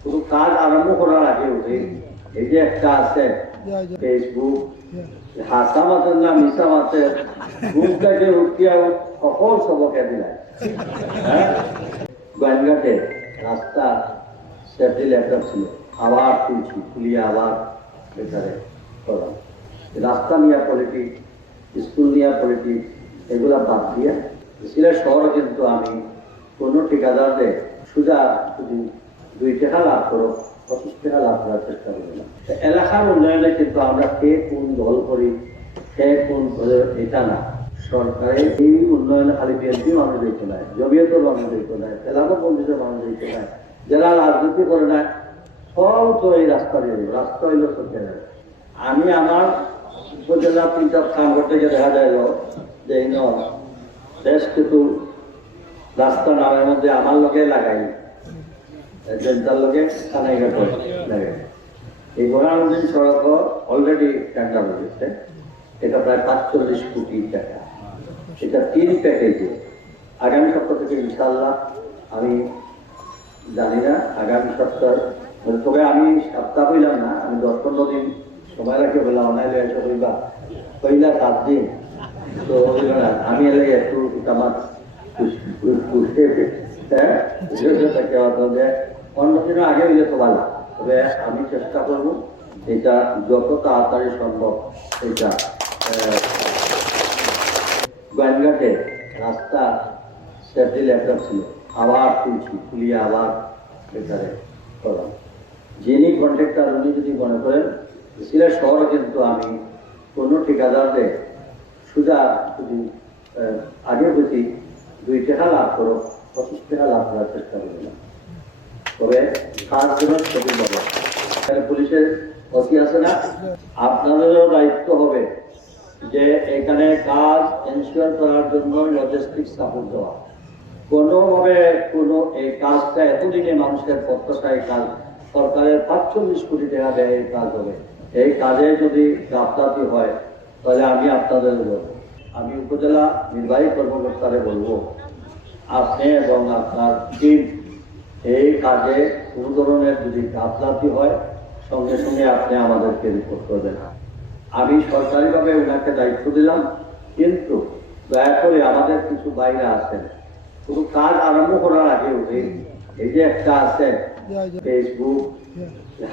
শুধু কাজ আরম্ভ করার আগে উঠে এই যে একটা আছে ফেসবুক হাসামাতের না মিসামাতের বুকটাকে উঠিয়াও সকল সবকে দিলাম। হ্যাঁ, গোয়েন্দাতে রাস্তা সেফটি ল্যাপটপ ছিল, আবার তুলছি, তুলিয়ে আবার বেকারে করলাম। রাস্তা নিয়ে পলিটিক্স, স্কুল নিয়ে পলিটিক্স, এগুলা বাদ দিয়ে সিলেট শহরে কিন্তু আমি কোনো ঠিকাদারদের সুদা যদি 2 টাকা লাভ করো 25 টাকা লাভ করার চেষ্টা করি না। এলাকার উন্নয়নে কিন্তু আমরা কে কোন দল করি, কে কোন এটা না। সরকারের এই উন্নয়নে খালি বিএনপি মানুষ দেখতে নাই, জমিয়তের মানুষ দেখতে নাই, এলাকা পঞ্চায়েতের মানুষ দেখতে নাই, যারা রাজনীতি করে না সব তো এই রাস্তা দিয়ে রাস্তা হইল সরকার। আমি আমার উপজেলা 3টা কাম করতে গিয়ে দেখা যায় যে বেশ কিছু রাস্তা নামের মধ্যে আমার লোকে লাগাই, জনতার লোকে কানাই লাগাই। এই গোড়ানন্দিন সড়ক অলরেডি টেন্ডার হয়েছে, এটা প্রায় 45 কোটি টাকা। এটা 3 প্যাকেজে। আগামী সপ্তাহ থেকে ইনশাল্লাহ, আমি জানি না আগামী সপ্তাহ, তবে আমি সপ্তাহ হইলাম না, আমি 10-15 দিন সময় রাখে বললাম অনাইলে এসে হইবা পইলা 7 দিন তো আমি এলে একটু আমার অন্য দিনও আগে হইলে তো ভালো। তবে আমি চেষ্টা করব এটা যত তাড়াতাড়ি সম্ভব। এটা গোয়েন্দাতে রাস্তা সেফটি ল্যাপটপ ছিল, আবার তুলছি, তুলিয়ে আবার বেকারে করলাম। যিনি কন্ট্রাক্টর উনি যদি মনে করেন সিলেট শহরে কিন্তু আমি কোনো ঠিকাদারদের সুদা যদি আগে বুঝি 2 টাকা লাভ করো 25 টাকা লাভ করার চেষ্টা করি না। তবে কাজ জন্য ছবি বলো, পুলিশের অতি আছে না, আপনাদেরও দায়িত্ব হবে যে এখানে কাজ এনশিওর করার জন্য লজিস্টিক সাপোর্ট দেওয়া। কোনোভাবে কোনো এই কাজটা এতদিনে মানুষের প্রত্যাশায় কাজ, সরকারের 45 কোটি টাকা দেয় এই কাজ হবে। এই কাজে যদি গাফলাতি হয় তাহলে আমি আপনাদের বলবো, আমি উপজেলা নির্বাহী কর্মকর্তারে বলবো, আপনি এবং আপনার টিম এই কাজে কোনো ধরনের যদি গাফলাতি হয় সঙ্গে সঙ্গে আপনি আমাদেরকে রিপোর্ট করবেন। আমি সরকারিভাবে ওনাকে দায়িত্ব দিলাম, কিন্তু দয়া করে আমাদের কিছু বাইরে আছেন, শুধু কাজ আরম্ভ করার আগে উঠে এই যে একটা আছে ফেসবুক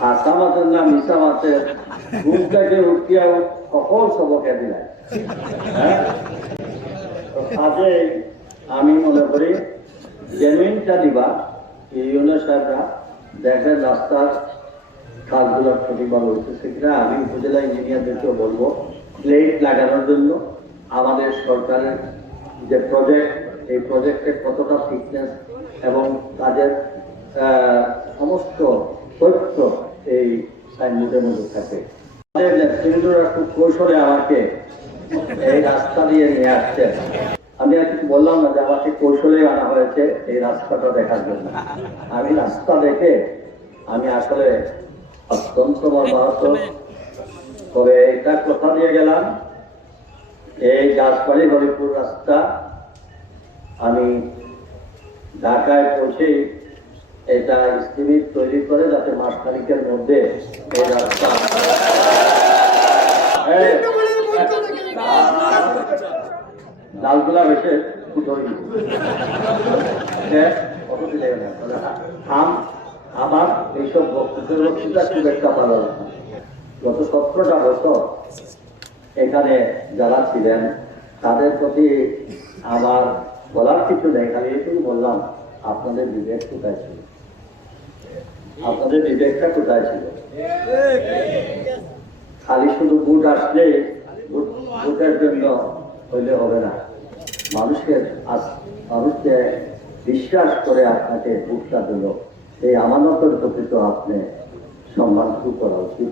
হাসামাতের না মিসামাতের বুকটাকে উঠিয়াও সকল সবকে দিলাম। হ্যাঁ, কাজে আমি মনে করি জেনুইনটা দিবা। ইউনিয়ন সাহেবরা দেখেন রাস্তার কাজগুলো সঠিকভাবে হচ্ছে, সেটা আমি উপজেলা ইঞ্জিনিয়ারদেরকেও বলবো প্লেট লাগানোর জন্য আমাদের সরকারের যে প্রজেক্ট, এই প্রজেক্টের কতটা ফিটনেস এবং কাজের সমস্ত তথ্য এই সাইনবোর্ডের মধ্যে থাকে। আমাদের নেতৃবৃন্দরা খুব কৌশলে আমাকে এই রাস্তা দিয়ে নিয়ে আসছে। আমি আর কিছু বললাম না যে আমাকে কৌশলে আনা হয়েছে এই রাস্তাটা দেখার জন্য। আমি রাস্তা দেখে আমি আসলে অত্যন্ত মর্মাহত। তবে এটা কথা দিয়ে গেলাম, এই গাছপাড়ি হরিপুর রাস্তা আমি ঢাকায় পৌঁছে এটা স্টিমেট তৈরি করে যাতে মাসখানিকের মধ্যে এই রাস্তা ডালগুলা বেশে আমার এইসব বক্তৃতা খুব একটা ভালো লাগে। গত 17টা বছর এখানে যারা ছিলেন তাদের প্রতি আমার বলার কিছু নেই, খালি এটুকু বললাম আপনাদের বিবেক কোথায় ছিল, আপনাদের বিবেকটা কোথায় ছিল। খালি শুধু ভোট আসলে ভোটের জন্য হইলে হবে না, মানুষকে বিশ্বাস করে আপনাকে ভোটটা দিল, এই আমানতের প্রতি তো আপনি সম্মান করা উচিত।